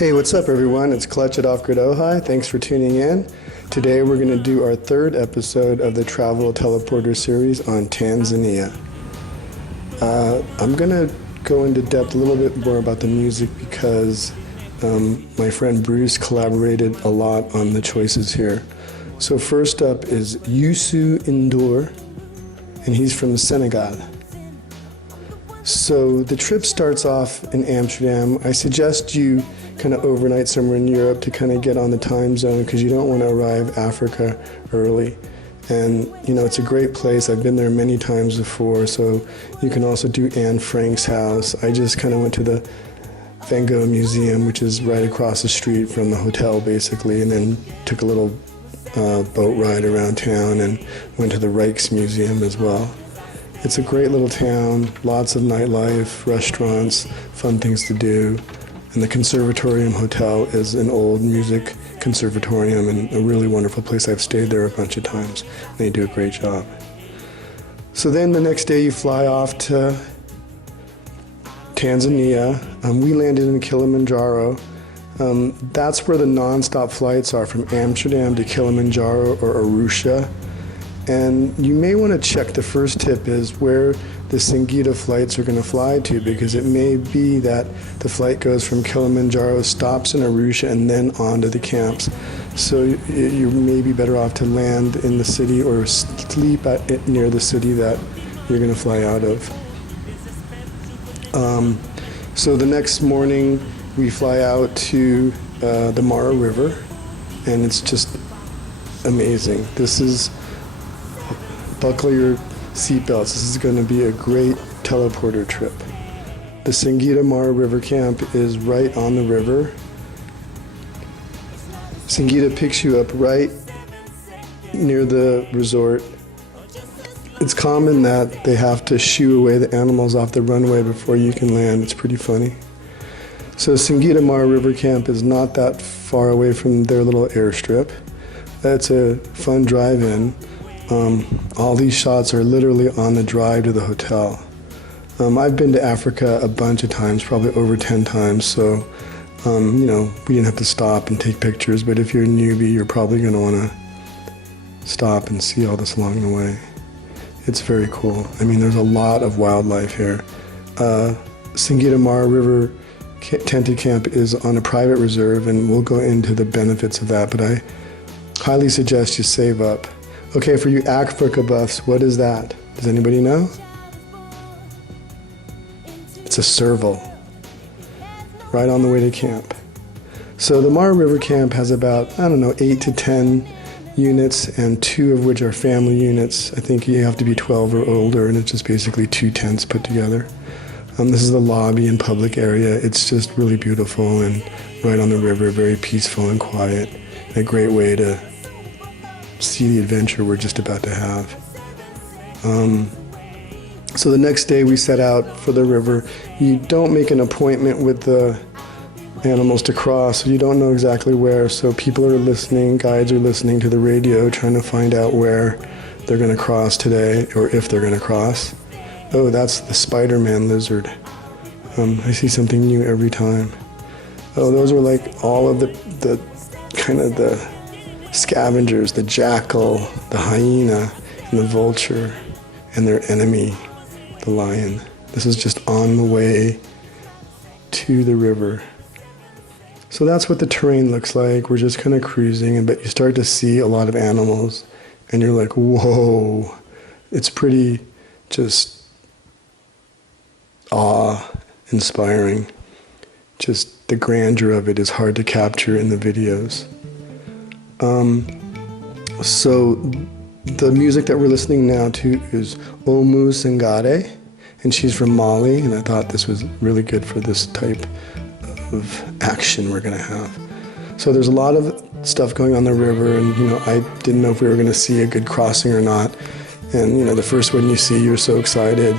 Hey, what's up everyone? It's Clutch at Off Grid Ojai. Thanks for tuning in. Today we're going to do our third episode of the Travel Teleporter series on Tanzania. I'm going to go into depth a little bit more about the music because my friend Bruce collaborated a lot on the choices here. So first up is Youssou, and he's from Senegal. So the trip starts off in Amsterdam. I suggest you kind of overnight somewhere in Europe to kind of get on the time zone because you don't want to arrive Africa early. And you know, it's a great place. I've been there many times before, so you can also do Anne Frank's house. I just kind of went to the Van Gogh Museum, which is right across the street from the hotel basically, and then took a little boat ride around town and went to the Rijksmuseum as well. It's a great little town, lots of nightlife, restaurants, fun things to do. And the Conservatorium Hotel is an old music conservatorium and a really wonderful place. I've stayed there a bunch of times. They do a great job. So then the next day you fly off to Tanzania. We landed in Kilimanjaro. That's where the non-stop flights are from Amsterdam to Kilimanjaro or Arusha. And you may want to check, the first tip is where the Singida flights are going to fly to, because it may be that the flight goes from Kilimanjaro, stops in Arusha, and then on to the camps. So you may be better off to land in the city or sleep near the city that you're going to fly out of. So the next morning we fly out to the Mara River, and it's just amazing. Buckle your seatbelts. This is going to be a great teleporter trip. The Singida Mara River Camp is right on the river. Singida picks you up right near the resort. It's common that they have to shoo away the animals off the runway before you can land. It's pretty funny. So Singida Mara River Camp is not that far away from their little airstrip. It's a fun drive-in. All these shots are literally on the drive to the hotel. I've been to Africa a bunch of times, probably over 10 times, so you know, we didn't have to stop and take pictures, but if you're a newbie, you're probably going to want to stop and see all this along the way. It's very cool. I mean, there's a lot of wildlife here. Singida Mara River Tented Camp is on a private reserve, and we'll go into the benefits of that, but I highly suggest you save up. Okay, for you Africa buffs, what is that? Does anybody know? It's a serval, right on the way to camp. So the Mara River Camp has about, 8 to 10 units, and 2 of which are family units. I think you have to be 12 or older, and it's just basically 2 tents put together. This is the lobby and public area. It's just really beautiful and right on the river, very peaceful and quiet, and a great way to see the adventure we're just about to have. So the next day we set out for the river. You don't make an appointment with the animals to cross, so you don't know exactly where, so people are listening, guides are listening to the radio, trying to find out where they're going to cross today, or if they're going to cross. Oh, that's the Spider-Man lizard. I see something new every time. Oh, those are like all of the kind of the scavengers, the jackal, the hyena, and the vulture, and their enemy, the lion. This is just on the way to the river. So that's what the terrain looks like. We're just kind of cruising, but you start to see a lot of animals, and you're like, whoa. It's pretty just awe-inspiring. Just the grandeur of it is hard to capture in the videos. So the music that we're listening now to is Oumou Sangaré, and she's from Mali, and I thought this was really good for this type of action we're going to have. So there's a lot of stuff going on the river, and you know, I didn't know if we were going to see a good crossing or not. And you know, the first one you see, you're so excited.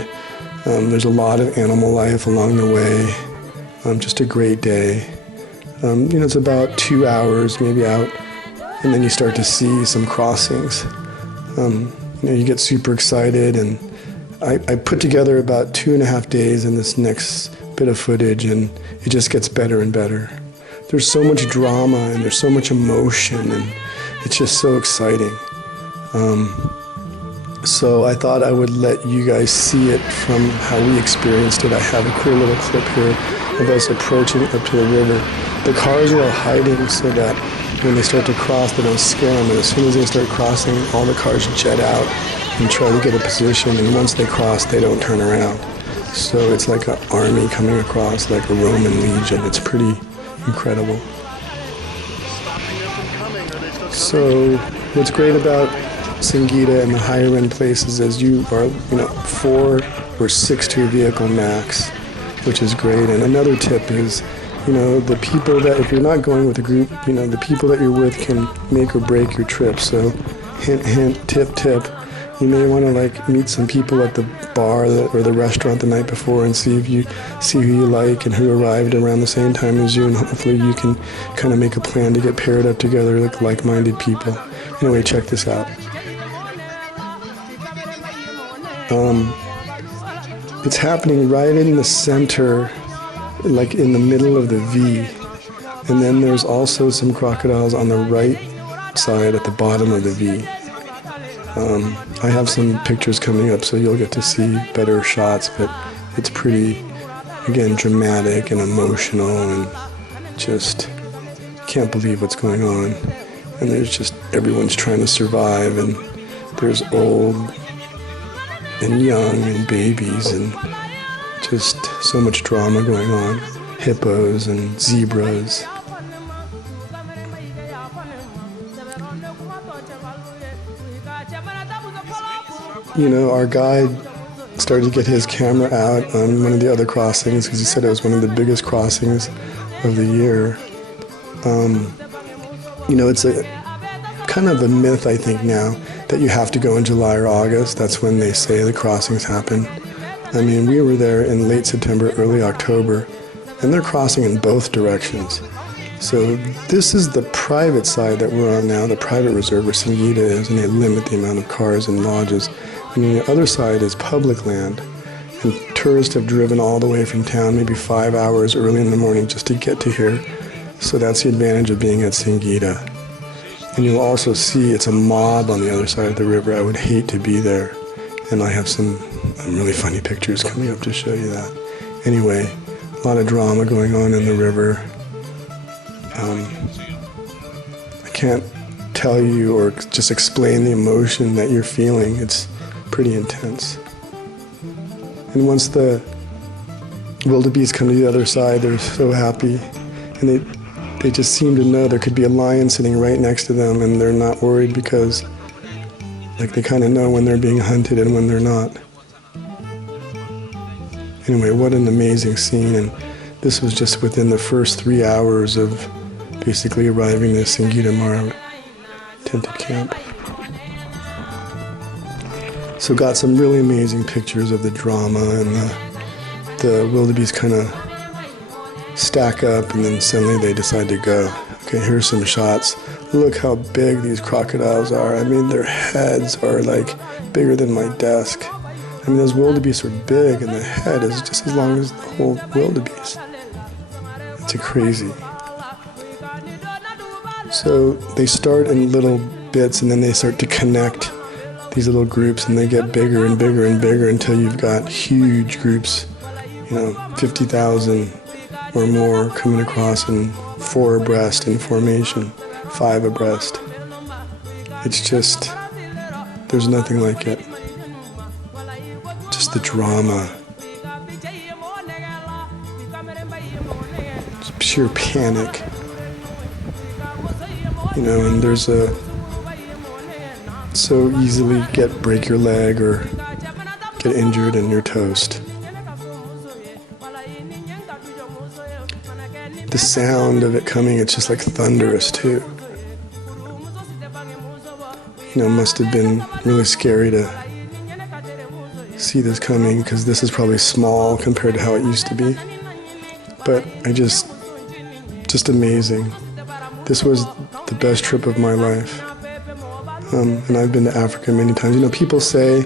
There's a lot of animal life along the way. Just a great day. You know, it's about 2 hours maybe out, and then you start to see some crossings. You know, you get super excited, and I put together about 2.5 days in this next bit of footage, and it just gets better and better. there's so much drama and there's so much emotion, and it's just so exciting. So I thought I would let you guys see it from how we experienced it. I have a cool little clip here of us approaching up to the river. The cars are all hiding so that when they start to cross, they don't scare them. And as soon as they start crossing, all the cars jet out and try to get a position. And once they cross, they don't turn around. So it's like an army coming across, like a Roman legion. It's pretty incredible. So what's great about Singida and the higher end places is you are, 4 or 6 to your vehicle max, which is great. And another tip is, the people that, if you're not going with a group, the people that you're with can make or break your trip. So hint, hint, tip, tip. You may want to meet some people at the bar or the restaurant the night before and see who you like and who arrived around the same time as you, and hopefully you can kind of make a plan to get paired up together like-minded people. Anyway, check this out. It's happening right in the center, like in the middle of the V. And then there's also some crocodiles on the right side at the bottom of the V. I have some pictures coming up, so you'll get to see better shots, but it's pretty, again, dramatic and emotional, and just can't believe what's going on. And there's just, everyone's trying to survive, and there's old and young and babies, and just so much drama going on. Hippos and zebras. Our guide started to get his camera out on one of the other crossings because he said it was one of the biggest crossings of the year. It's a kind of a myth, I think, now that you have to go in July or August. That's when they say the crossings happen. I mean, we were there in late September, early October, and they're crossing in both directions. So this is the private side that we're on now, the private reserve where Singida is, and they limit the amount of cars and lodges. And the other side is public land, and tourists have driven all the way from town, maybe 5 hours early in the morning just to get to here. So that's the advantage of being at Singida. And you'll also see it's a mob on the other side of the river. I would hate to be there. And I have some really funny pictures coming up to show you that. Anyway, a lot of drama going on in the river. I can't tell you or just explain the emotion that you're feeling. It's pretty intense. And once the wildebeest come to the other side, they're so happy. And they just seem to know there could be a lion sitting right next to them, and they're not worried because they kind of know when they're being hunted and when they're not. Anyway, what an amazing scene. And this was just within the first 3 hours of basically arriving at Singida Mara tented camp. So got some really amazing pictures of the drama, and the wildebeest kind of stack up, and then suddenly they decide to go. Okay, here's some shots. Look how big these crocodiles are. I mean, their heads are bigger than my desk. I mean, those wildebeests are big, and the head is just as long as the whole wildebeest. It's crazy. So they start in little bits, and then they start to connect these little groups, and they get bigger and bigger and bigger until you've got huge groups, 50,000 or more coming across in 4 abreast in formation, 5 abreast. It's just, there's nothing like it. Just the drama. It's pure panic. And there's so easily break your leg or get injured and you're toast. The sound of it coming, it's just thunderous too. Must have been really scary to see this coming, because this is probably small compared to how it used to be. But just amazing. This was the best trip of my life. And I've been to Africa many times. People say,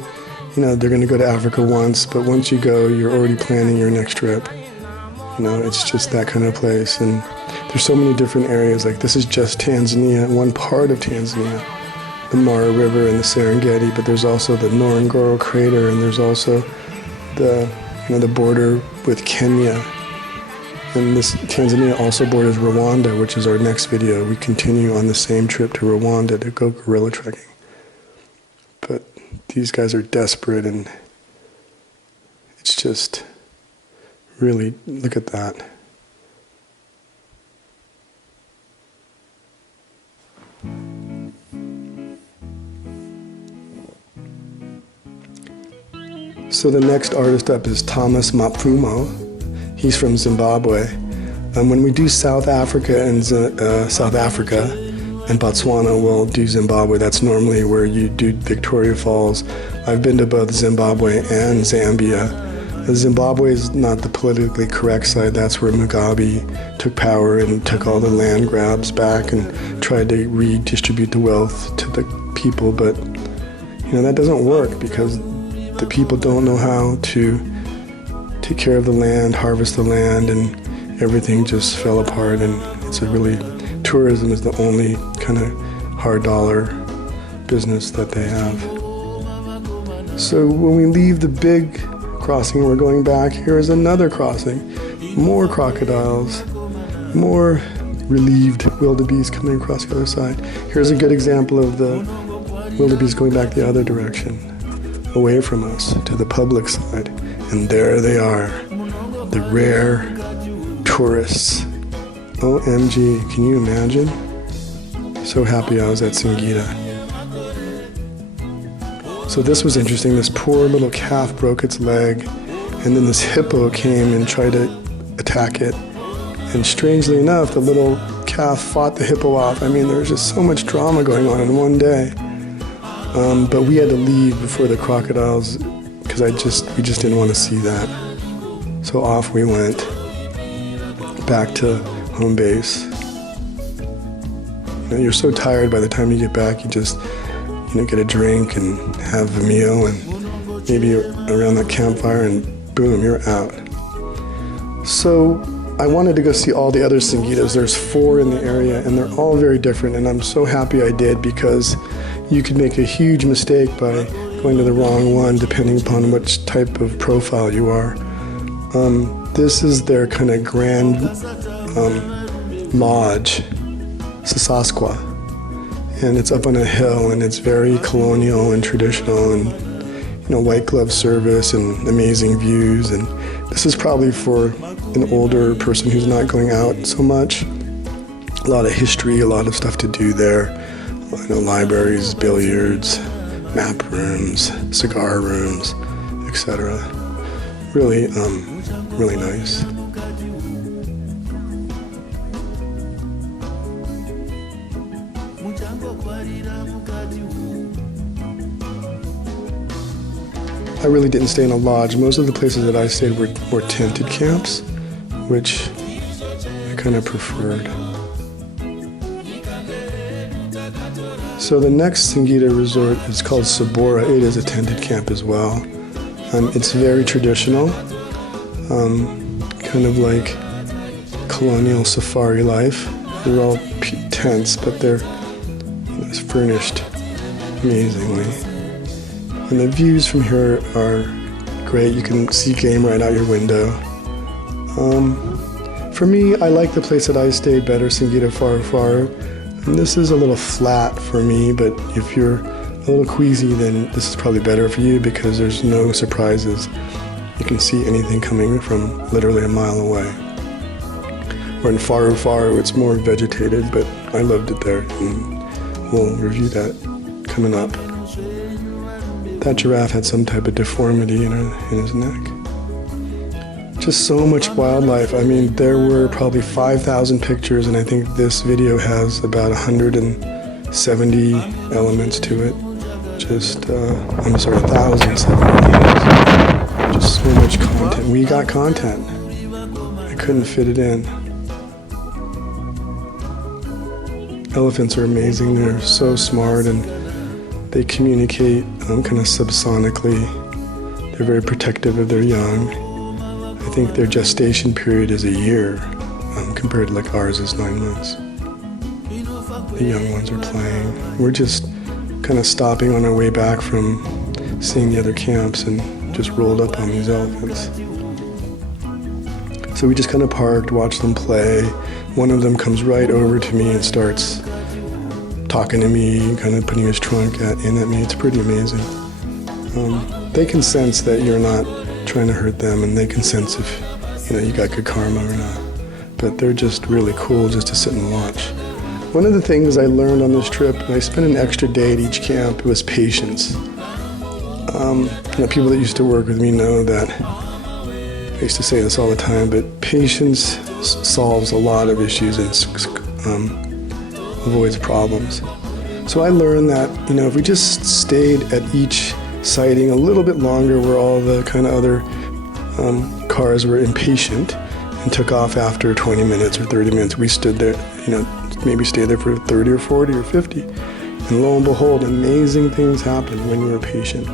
they're going to go to Africa once, but once you go, you're already planning your next trip. It's just that kind of place. And There's so many different areas. Like this is just Tanzania, one part of Tanzania, the Mara River and the Serengeti, but there's also the Ngorongoro crater, and there's also the border with Kenya. And this Tanzania also borders Rwanda, which is our next video. We continue on the same trip to Rwanda to go gorilla trekking. But these guys are desperate, and it's just really, look at that. So the next artist up is Thomas Mapfumo. He's from Zimbabwe. When we do South Africa and Botswana, we'll do Zimbabwe. That's normally where you do Victoria Falls. I've been to both Zimbabwe and Zambia. Zimbabwe is not the politically correct side. That's where Mugabe took power and took all the land grabs back and tried to redistribute the wealth to the people. But that doesn't work because the people don't know how to take care of the land, harvest the land, and everything just fell apart. And it's tourism is the only kind of hard dollar business that they have. So when we leave the big crossing, we're going back. Here is another crossing. More crocodiles, more relieved wildebeest coming across the other side. Here's a good example of the wildebeest going back the other direction, away from us, to the public side. And there they are, the rare tourists. OMG, can you imagine? So happy I was at Singida. So this was interesting. This poor little calf broke its leg, and then this hippo came and tried to attack it. And strangely enough, the little calf fought the hippo off. I mean, there was just so much drama going on in one day. But we had to leave before the crocodiles because we just didn't want to see that. So off we went back to home base. You're so tired by the time you get back, you just get a drink and have a meal and maybe around the campfire, and boom, you're out. So I wanted to go see all the other Singitas. There's 4 in the area, and they're all very different, and I'm so happy I did because you could make a huge mistake by going to the wrong one depending upon which type of profile you are. This is their kind of grand lodge, Sasasqua, and it's up on a hill, and it's very colonial and traditional, and white glove service and amazing views. And this is probably for an older person who's not going out so much. A lot of history, a lot of stuff to do there. Libraries, billiards, map rooms, cigar rooms, etc. Really, really nice. I really didn't stay in a lodge. Most of the places that I stayed were tented camps, which I kind of preferred. So the next Singida resort is called Sabora. It is a tented camp as well. It's very traditional, kind of like colonial safari life. They're all tents, but they're furnished amazingly. And the views from here are great. You can see game right out your window. For me, I like the place that I stayed better, Singida Faru. And this is a little flat for me, but if you're a little queasy, then this is probably better for you because there's no surprises. You can see anything coming from literally a mile away. Or in Faru, it's more vegetated, but I loved it there, and we'll review that coming up. That giraffe had some type of deformity in his neck. Just so much wildlife. I mean, there were probably 5,000 pictures, and I think this video has about 170 elements to it. 1,070 elements. Just so much content. We got content. I couldn't fit it in. Elephants are amazing. They're so smart, and they communicate kind of subsonically. They're very protective of their young. I think their gestation period is a year. compared to like ours is 9 months. The young ones are playing. We're just kind of stopping on our way back from seeing the other camps and just rolled up on these elephants. So we just kind of parked, watched them play. One of them comes right over to me and starts talking to me, kind of putting his trunk in at me. It's pretty amazing. They can sense that you're not trying to hurt them, and they can sense if you got good karma or not. But they're just really cool just to sit and watch. One of the things I learned on this trip, and I spent an extra day at each camp, was patience. People that used to work with me know that I used to say this all the time, but patience solves a lot of issues and avoids problems. So I learned that, if we just stayed at each sighting a little bit longer where all the kind of other cars were impatient and took off after 20 minutes or 30 minutes, we stood there, maybe stayed there for 30 or 40 or 50. And lo and behold, amazing things happen when you are patient.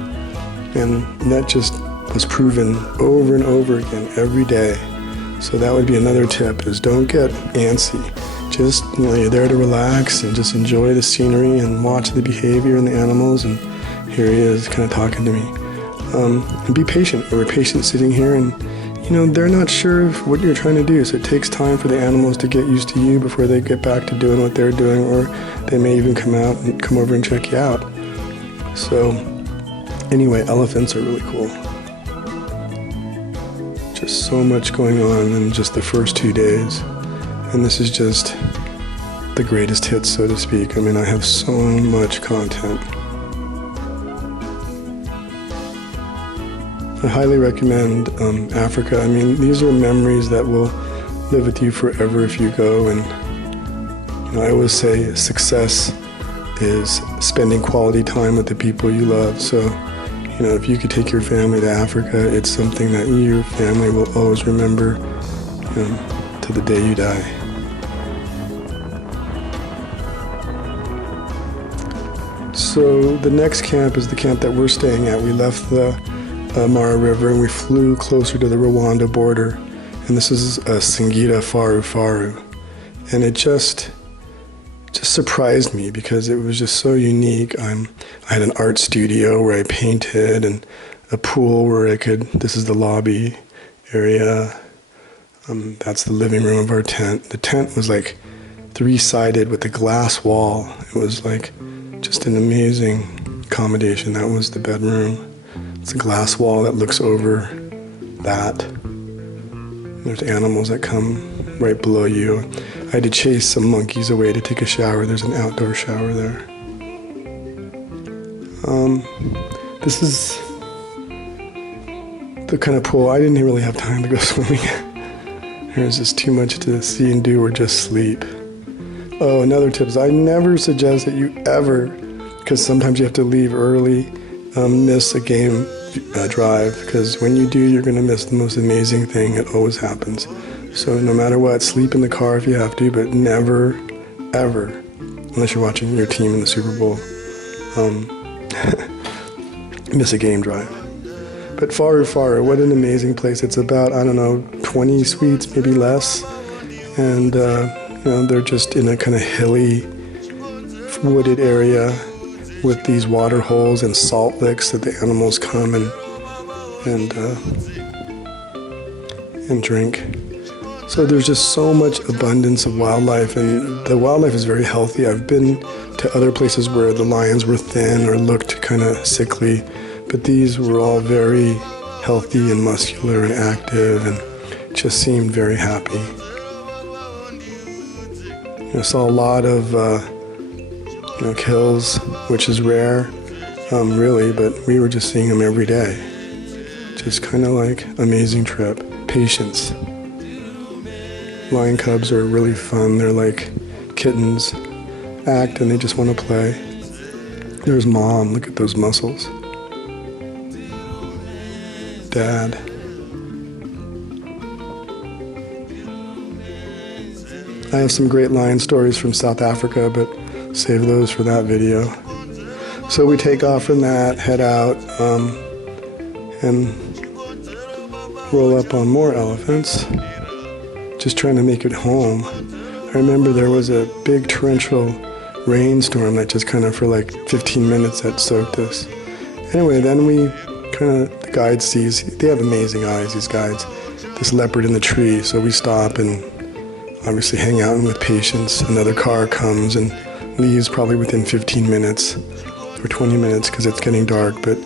And that just was proven over and over again every day. So that would be another tip, is don't get antsy. Just, you're there to relax and just enjoy the scenery and watch the behavior and the animals. And here he is kind of talking to me. And be patient. We're patient sitting here, and they're not sure of what you're trying to do. So it takes time for the animals to get used to you before they get back to doing what they're doing, or they may even come over and check you out. So anyway, elephants are really cool. Just so much going on in just the first 2 days. And this is just the greatest hits, so to speak. I have so much content. I highly recommend Africa. These are memories that will live with you forever if you go. And I always say success is spending quality time with the people you love. So, if you could take your family to Africa, it's something that your family will always remember to the day you die. So the next camp is the camp that we're staying at. We left the Mara River and we flew closer to the Rwanda border. And this is Singida Faru Faru. And it just surprised me because it was just so unique. I had an art studio where I painted, and a pool where this is the lobby area. That's the living room of our tent. The tent was like 3-sided with a glass wall. It was like just an amazing accommodation. That was the bedroom. It's a glass wall that looks over that. There's animals that come right below you. I had to chase some monkeys away to take a shower. There's an outdoor shower there. This is the kind of pool. I didn't really have time to go swimming. There was just too much to see and do or just sleep. Oh, another tip is I never suggest that you ever, because sometimes you have to leave early, miss a game drive, because when you do, you're going to miss the most amazing thing. It always happens. So no matter what, sleep in the car if you have to, but never, ever, unless you're watching your team in the Super Bowl, miss a game drive. But Faru Faru, what an amazing place. It's about, 20 suites, maybe less. And, they're just in a kind of hilly, wooded area with these water holes and salt licks that the animals come and drink. So there's just so much abundance of wildlife, and the wildlife is very healthy. I've been to other places where the lions were thin or looked kind of sickly, but these were all very healthy and muscular and active and just seemed very happy. I saw a lot of kills, which is rare, really, but we were just seeing them every day. Just kind of like amazing trip. Patience. Lion cubs are really fun. They're like kittens, act and they just want to play. There's mom, look at those muscles. Dad. I have some great lion stories from South Africa, but save those for that video. So we take off from that, head out, and roll up on more elephants. just trying to make it home. I remember there was a big torrential rainstorm that just kind of for like 15 minutes that soaked us. Anyway, then we the guide sees, they have amazing eyes, these guides, this leopard in the tree. So we stop and obviously hang out with patience. Another car comes and leaves probably within 15 minutes or 20 minutes because it's getting dark. But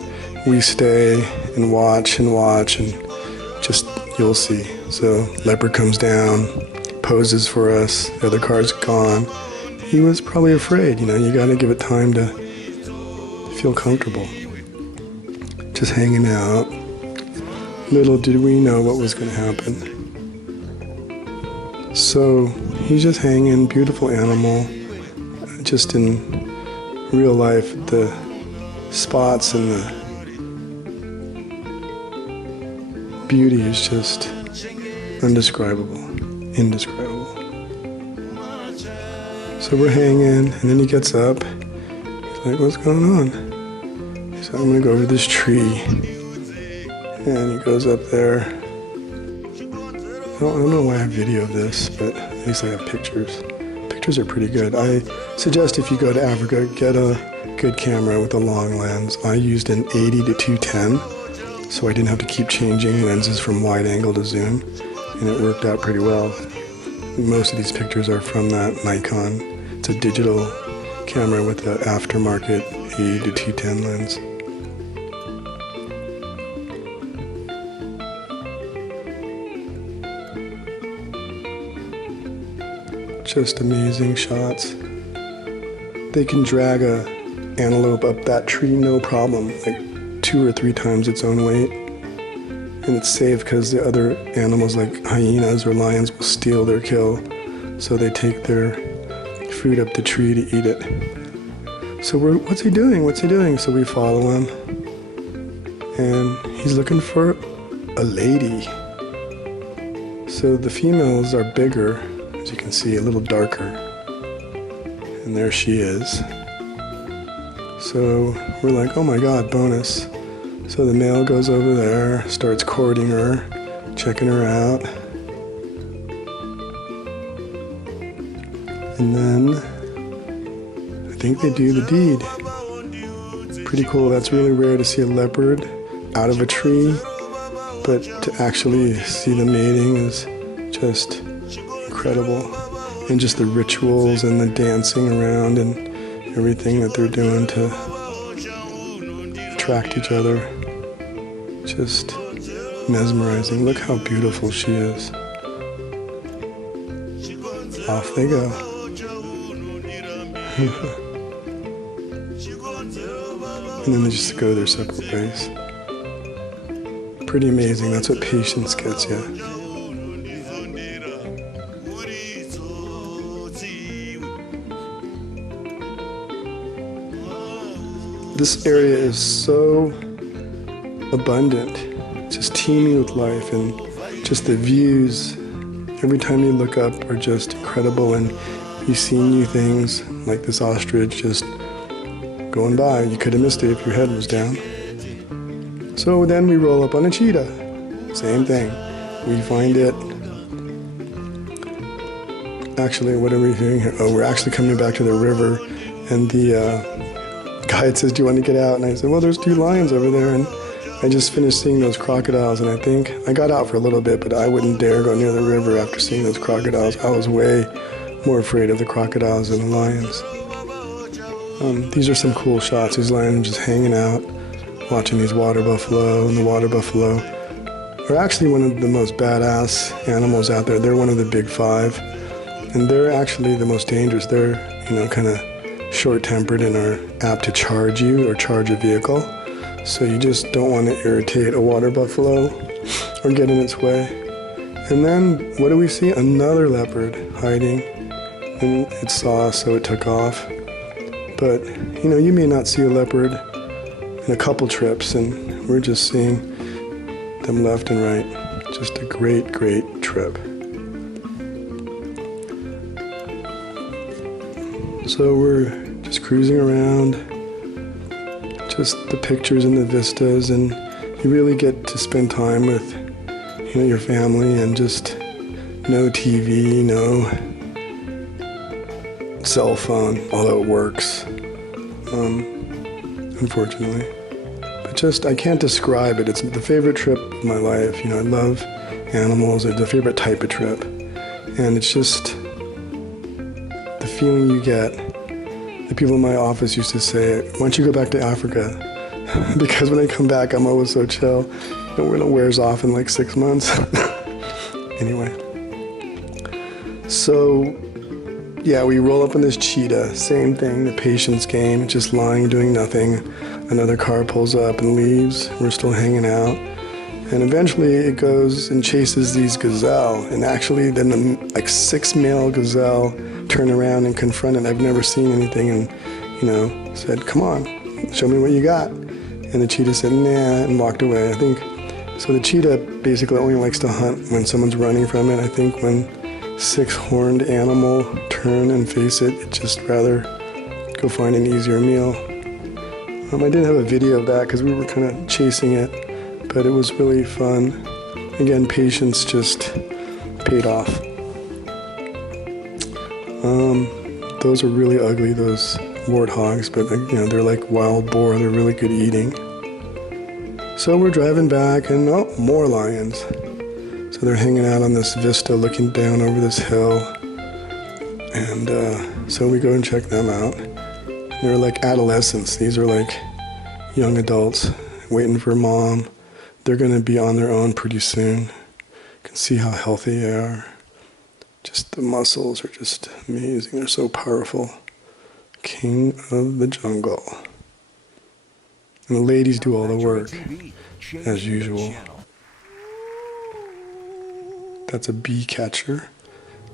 we stay and watch and just, you'll see. So leopard comes down, poses for us, the other car's gone. He was probably afraid, you got to give it time to feel comfortable. Just hanging out. Little did we know what was going to happen. So he's just hanging, beautiful animal. Just in real life, the spots and the beauty is just indescribable. So we're hanging, and then he gets up. He's like, what's going on? He's like, I'm gonna go over this tree. And he goes up there. I don't know why I have video of this, but at least I have pictures. Pictures are pretty good. I suggest if you go to Africa, get a good camera with a long lens. I used an 80 to 210, so I didn't have to keep changing lenses from wide angle to zoom, and it worked out pretty well. Most of these pictures are from that Nikon. It's a digital camera with an aftermarket 80 to 210 lens. Just amazing shots. They can drag a antelope up that tree no problem, like 2 or 3 times its own weight. And it's safe because the other animals like hyenas or lions will steal their kill. So they take their food up the tree to eat it. So what's he doing? So we follow him. And he's looking for a lady. So the females are bigger, as you can see, a little darker. And there she is. So we're like, oh my God, bonus. So the male goes over there, starts courting her, checking her out. And then I think they do the deed. Pretty cool. That's really rare to see a leopard out of a tree, but to actually see the mating is just incredible. And just the rituals and the dancing around and everything that they're doing to attract each other. Just mesmerizing. Look how beautiful she is. Off they go. And then they just go their separate ways. Pretty amazing. That's what patience gets you. This area is so abundant, just teeming with life, and just the views every time you look up are just incredible, and you see new things like this ostrich just going by. You could have missed it if your head was down. So then we roll up on a cheetah. Same thing. We find it. Actually, what are we doing here? Oh, we're actually coming back to the river, and the guide says, do you want to get out? And I said, well, there's 2 lions over there, and I just finished seeing those crocodiles, and I think I got out for a little bit, but I wouldn't dare go near the river after seeing those crocodiles. I was way more afraid of the crocodiles than the lions. These are some cool shots. These lions just hanging out, watching these water buffalo, and the water buffalo are actually one of the most badass animals out there. They're one of the big 5, and they're actually the most dangerous. They're, kind of short-tempered and are apt to charge you or charge a vehicle. So you just don't want to irritate a water buffalo or get in its way. And then what do we see? Another leopard hiding. And it saw us, so it took off. But, you may not see a leopard in a couple trips, and we're just seeing them left and right. Just a great, great trip. So we're just cruising around, just the pictures and the vistas, and you really get to spend time with, your family and just No TV, no cell phone, although it works, unfortunately. But just, I can't describe it. It's the favorite trip of my life. You know, I love animals. It's the favorite type of trip. And it's just the feeling you get. The people in my office used to say, why don't you go back to Africa? Because when I come back, I'm always so chill. It wears off in like 6 months. Anyway. So, yeah, we roll up on this cheetah. Same thing, the patience game, just lying, doing nothing. Another car pulls up and leaves. We're still hanging out. And eventually it goes and chases these gazelle. And actually then like 6 male gazelle turn around and confront it. I've never seen anything, and, you know, said, come on, show me what you got. And the cheetah said, nah, and walked away. I think, so the cheetah basically only likes to hunt when someone's running from it. I think when 6-horned animal turn and face it, it'd just rather go find an easier meal. I did have a video of that because we were kind of chasing it, but it was really fun. Again, patience just paid off. Those are really ugly, those warthogs, but you know, they're like wild boar. They're really good eating. So we're driving back, and oh, more lions. So they're hanging out on this vista, looking down over this hill. And so we go and check them out. They're like adolescents. These are like young adults waiting for mom. They're going to be on their own pretty soon. You can see how healthy they are. Just the muscles are just amazing. They're so powerful. King of the jungle. And the ladies do all the work, as usual. That's a bee catcher.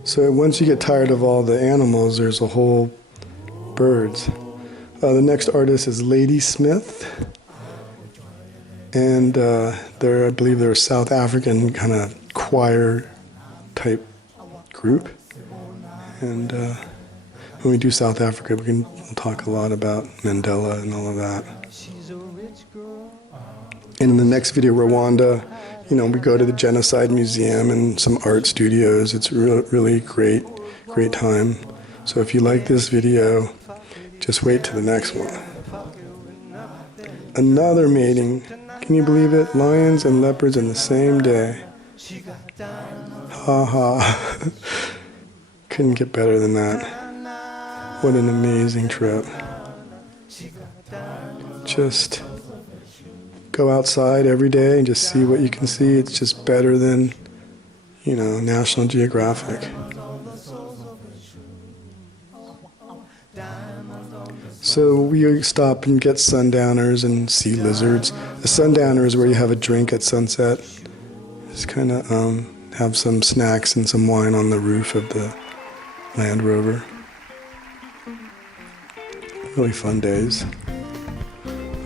So once you get tired of all the animals, there's a whole birds. The next artist is Ladysmith. And I believe they're a South African kind of choir type group. And when we do South Africa, we'll talk a lot about Mandela and all of that. And in the next video, Rwanda, you know, we go to the Genocide Museum and some art studios. It's really great time. So if you like this video, just wait till the next one. Another mating. Can you believe it? Lions and leopards in the same day. Ha ha. Couldn't get better than that. What an amazing trip. Just go outside every day and just see what you can see. It's just better than, you know, National Geographic. So we stop and get sundowners and sea lizards. A sundowner is where you have a drink at sunset. Just kind of have some snacks and some wine on the roof of the Land Rover. Really fun days.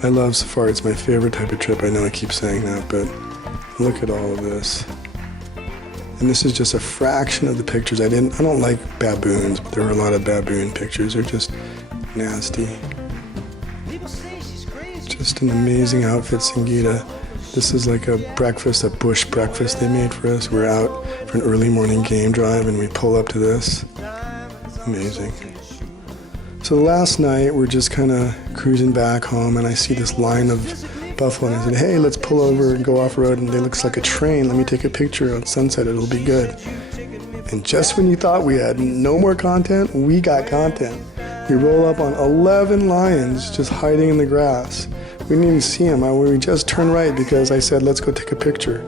I love safari. It's my favorite type of trip. I know I keep saying that, but look at all of this. And this is just a fraction of the pictures. I don't like baboons, but there are a lot of baboon pictures. They're just nasty. Just an amazing outfit, Singita. This is like a breakfast, a bush breakfast they made for us. We're out for an early morning game drive and we pull up to this. Amazing. So last night we're just kind of cruising back home and I see this line of buffalo and I said, hey, let's pull over and go off-road, and it looks like a train. Let me take a picture at sunset. It'll be good. And just when you thought we had no more content, we got content. We roll up on 11 lions just hiding in the grass. We didn't even see them. We just turned right because I said, let's go take a picture.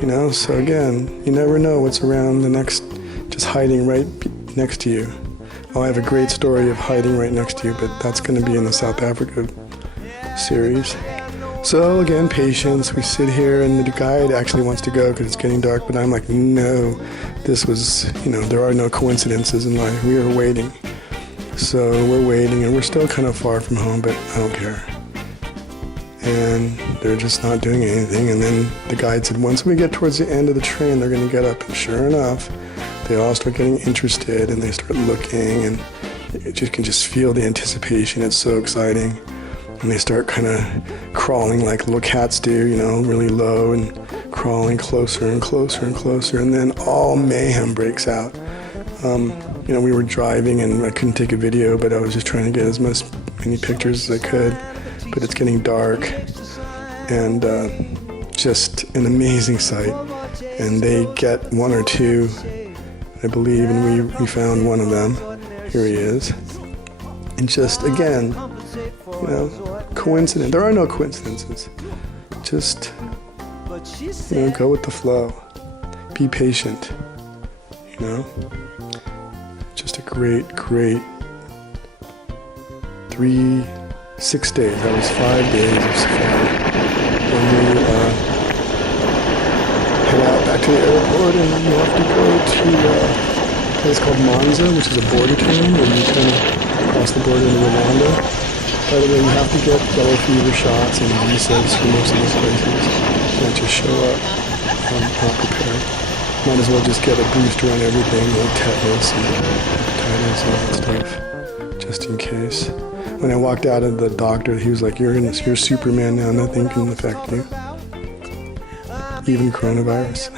You know, so again, you never know what's around the next, just hiding right next to you. Oh, I have a great story of hiding right next to you, but that's going to be in the South Africa series. So again, patience. We sit here and the guide actually wants to go because it's getting dark, but I'm like, no, this was, you know, there are no coincidences in life. We are waiting. So we're waiting and we're still kind of far from home, but I don't care. And they're just not doing anything. And then the guide said, once we get towards the end of the train, they're going to get up. And sure enough, they all start getting interested and they start looking, and you can just feel the anticipation. It's so exciting. And they start kind of crawling like little cats do, you know, really low and crawling closer and closer and closer. And then all mayhem breaks out. You know, we were driving and I couldn't take a video, but I was just trying to get as many pictures as I could. But it's getting dark and just an amazing sight. And they get one or two, I believe, and we found one of them. Here he is. And just, again, you know, coincidence. There are no coincidences. Just, you know, go with the flow. Be patient, you know. Just a great 6 days. That was 5 days of safari. And we head out back to the airport, and you have to go to a place called Monza, which is a border town where you kind of cross the border into Rwanda. By the way, you have to get yellow fever shots and visas for most of these places. You can't just show up not prepared. Might as well just get a booster on everything, like tetanus and hepatitis and all that stuff, just in case. When I walked out of the doctor, he was like, you're Superman now, nothing can affect you. Even coronavirus.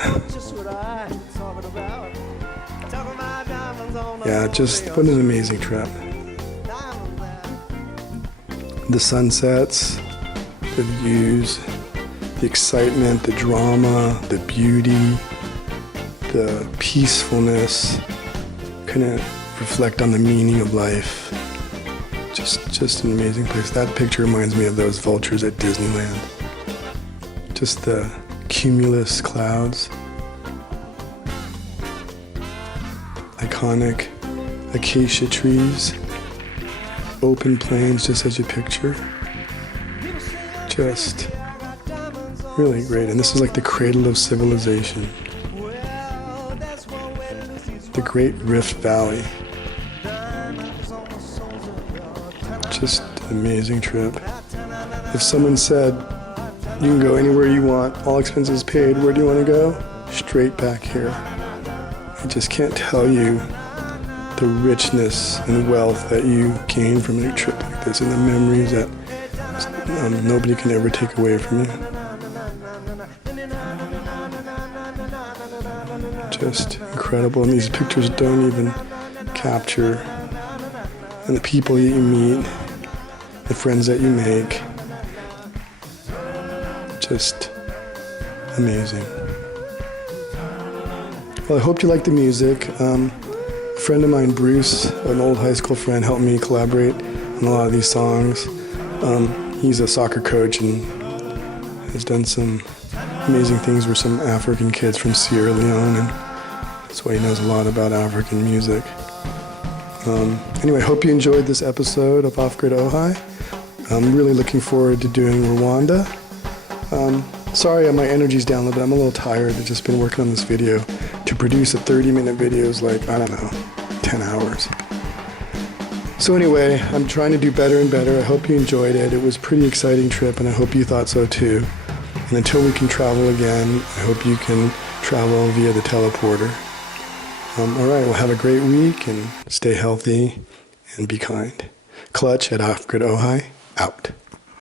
Yeah, just what an amazing trip. The sunsets, the views, the excitement, the drama, the beauty, the peacefulness, kind of reflect on the meaning of life. Just an amazing place. That picture reminds me of those vultures at Disneyland. Just the cumulus clouds. Iconic acacia trees. Open plains, just as you picture. Just really great. And this is like the cradle of civilization. The Great Rift Valley. Just an amazing trip. If someone said, you can go anywhere you want, all expenses paid, where do you want to go? Straight back here. I just can't tell you the richness and wealth that you gain from a trip like this, and the memories that nobody can ever take away from you. Just incredible, and these pictures don't even capture, and the people that you meet, the friends that you make, just amazing. Well, I hope you like the music. A friend of mine, Bruce, an old high school friend, helped me collaborate on a lot of these songs. He's a soccer coach and has done some amazing things with some African kids from Sierra Leone, and that's why he knows a lot about African music. Anyway, I hope you enjoyed this episode of Off Grid Ojai. I'm really looking forward to doing Rwanda. Sorry my energy's down a little bit. I'm a little tired. I've just been working on this video. To produce a 30-minute video is like, I don't know, 10 hours. So anyway, I'm trying to do better and better. I hope you enjoyed it. It was a pretty exciting trip, and I hope you thought so too. And until we can travel again, I hope you can travel via the teleporter. All right, well, have a great week and stay healthy and be kind. Clutch at Off Grid Ojai, out.